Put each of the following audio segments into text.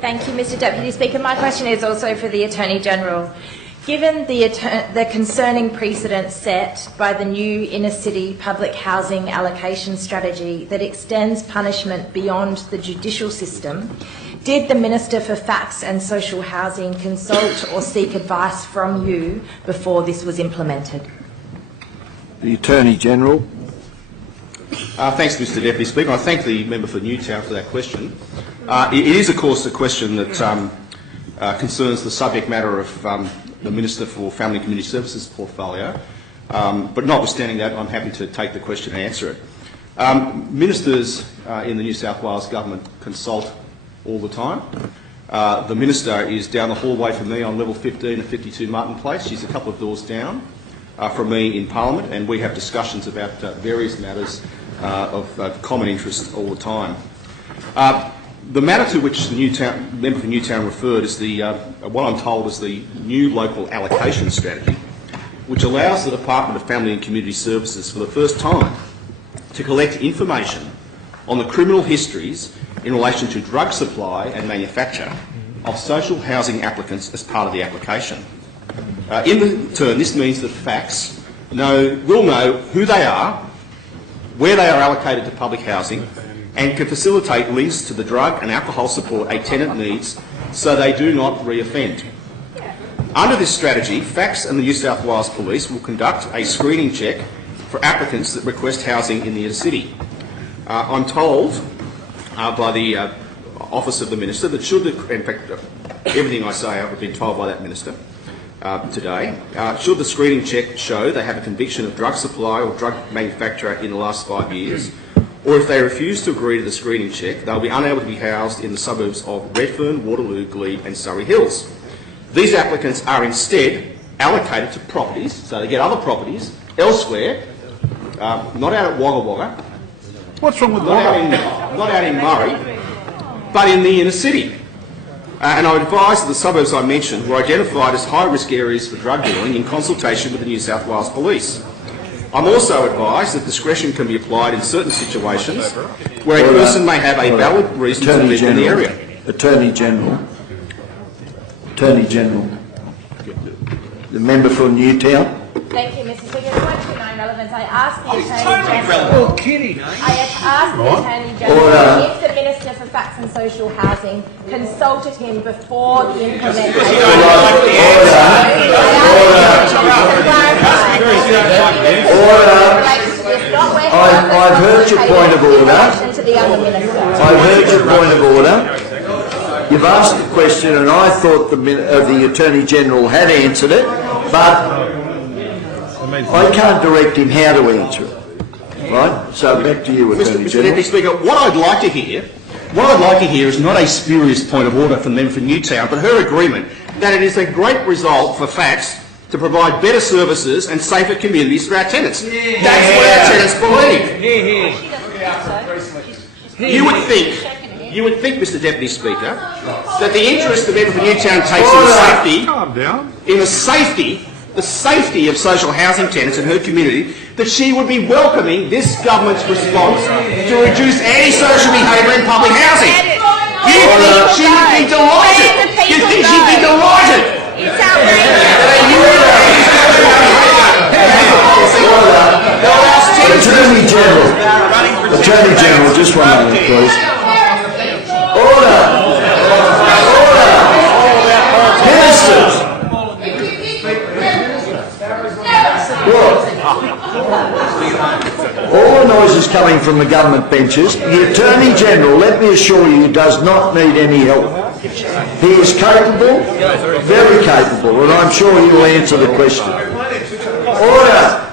Thank you, Mr Deputy Speaker. My question is also for the Attorney-General. Given the concerning precedent set by the new inner-city public housing allocation strategy that extends punishment beyond the judicial system, did the Minister for Facts and Social Housing consult or seek advice from you before this was implemented? The Attorney-General. Thanks, Mr Deputy Speaker. I thank the member for Newtown for that question. It is, of course, a question that concerns the subject matter of the Minister for Family and Community Services portfolio, but notwithstanding that, I'm happy to take the question and answer it. Ministers in the New South Wales Government consult all the time. The Minister is down the hallway from me on level 15 of 52 Martin Place. She's a couple of doors down from me in Parliament, and we have discussions about various matters of common interest all the time. The matter to which the member for Newtown referred is what I'm told is the new local allocation strategy, which allows the Department of Family and Community Services for the first time to collect information on the criminal histories in relation to drug supply and manufacture of social housing applicants as part of the application. In turn, this means that facts will know who they are, where they are allocated to public housing, and can facilitate links to the drug and alcohol support a tenant needs so they do not re-offend. Under this strategy, Facts and the New South Wales Police will conduct a screening check for applicants that request housing in the inner city. I'm told by the Office of the Minister that in fact everything I say I've been told by that Minister today, should the screening check show they have a conviction of drug supply or drug manufacture in the last 5 years, or if they refuse to agree to the screening check, they'll be unable to be housed in the suburbs of Redfern, Waterloo, Glebe and Surrey Hills. These applicants are instead allocated to properties, so they get other properties elsewhere, not out at Wagga Wagga. What's wrong with that? Not out in Murray, but in the inner city. And I would advise that the suburbs I mentioned were identified as high-risk areas for drug dealing in consultation with the New South Wales Police. I'm also advised that discretion can be applied in certain situations where a person may have a valid reason to live in the area. Attorney-General. Attorney-General. The member for Newtown. Thank you, Mr Speaker. It's one to my relevance. I asked the Attorney-General. Oh, kidding. I asked the Attorney-General if the Minister for Facts and Social Housing consulted him before the implementation. I've heard your point of order. I've heard your point of order. You've asked the question, and I thought the Attorney-General had answered it, but I can't direct him how to answer it. Right? So back to you, Attorney Mr. General. Deputy Speaker, what I'd like to hear is not a spurious point of order from the member for Newtown, but her agreement that it is a great result for Facts to provide better services and safer communities for our tenants. That's what our tenants believe. You would think, Mr. Deputy Speaker, that the interest the member for Newtown takes in the safety of social housing tenants in her community, that she would be welcoming this government's response to reduce antisocial behaviour in public housing. You think she would be delighted? You think she'd be delighted? It's outrageous. Attorney General, just 1 moment, please. Order. Ministers. All the noise is coming from the government benches. The Attorney General, let me assure you, does not need any help. He is capable, very capable, and I'm sure he will answer the question. Order.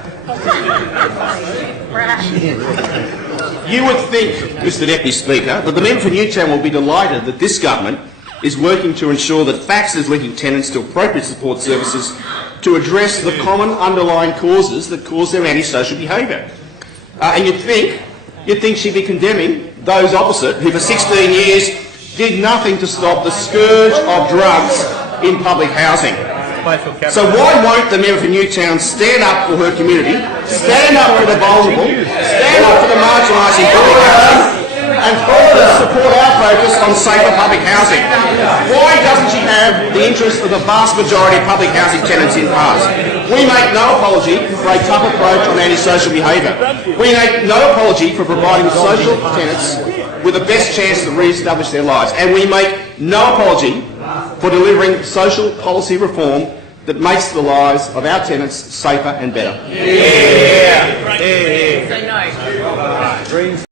You would think, Mr. Deputy Speaker, that the member for Newtown will be delighted that this government is working to ensure that Facts is linking tenants to appropriate support services to address the common underlying causes that cause their antisocial behaviour. And you'd think she'd be condemning those opposite who for 16 years did nothing to stop the scourge of drugs in public housing. So why won't the member for Newtown stand up for her community, stand up for the vulnerable, stand up for the marginalised in public housing, and support our focus on safer public housing. Why doesn't she have the interest of the vast majority of public housing tenants in part? We make no apology for a tough approach on antisocial behaviour. We make no apology for providing social tenants with the best chance to re-establish their lives. And we make no apology for delivering social policy reform that makes the lives of our tenants safer and better. Yeah.